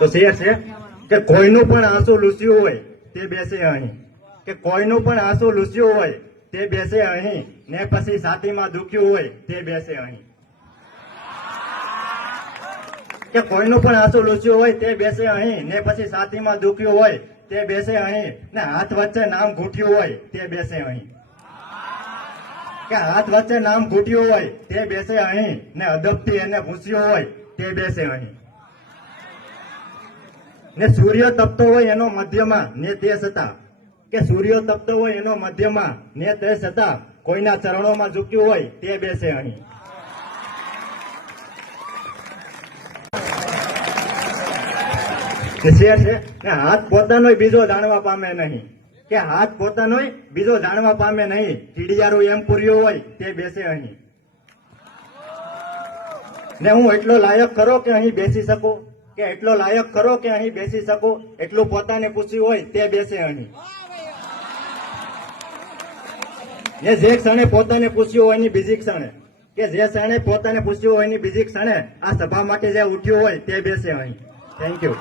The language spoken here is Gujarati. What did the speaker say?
તો શેર છે કે કોઈનું પણ આંસુ લૂસ્યું હોય તે બેસે અહીં, કે કોઈનું પણ આંસુ લૂસ્યું હોય તે બેસે અહીં, ને પછી છાતીમાં દુખ્યું હોય તે બેસે અહીં. કે કોઈનું પણ આંસુ લૂસ્યું હોય તે બેસે અહીં, ને પછી છાતીમાં દુખ્યું હોય તે બેસે અહીં, ને હાથ વચ્ચે નામ ઘૂંટ્યું હોય તે બેસે અહીં. કે હાથ વચ્ચે નામ ઘૂંટ્યું હોય તે બેસે અહીં, ને અદબથી એને પૂછ્યું હોય તે બેસે અહીં. ને સૂર્ય તપતો હોય એનો મધ્યમાં ને તે છતાં, કે સૂર્ય તપતો હોય એનો મધ્યમાં ને તે છતાં કોઈના ચરણોમાં ઝૂક્યું હોય તે બેસે અહીં. શેર છે કે હાથ પોતાનો બીજો જાણવા પામે નહીં, કે હાથ પોતાનો બીજો જાણવા પામે નહીં, કીડિયારું એમ પૂર્યું હોય તે બેસે અહીં. ને હું એટલો લાયક ખરો કે અહીં બેસી શકું, કે એટલો લાયક ખરો કે અહીં બેસી શકું, એટલું પોતાને પૂછ્યું હોય તે બેસે અહીં. ને જે ક્ષણે પોતાને પૂછ્યું હોય ની બીજી ક્ષણે, કે જે ક્ષણે પોતાને પૂછ્યું હોય ની બીજી ક્ષણે આ સભા માટે જે ઉઠ્યું હોય તે બેસે અહીં. Thank you.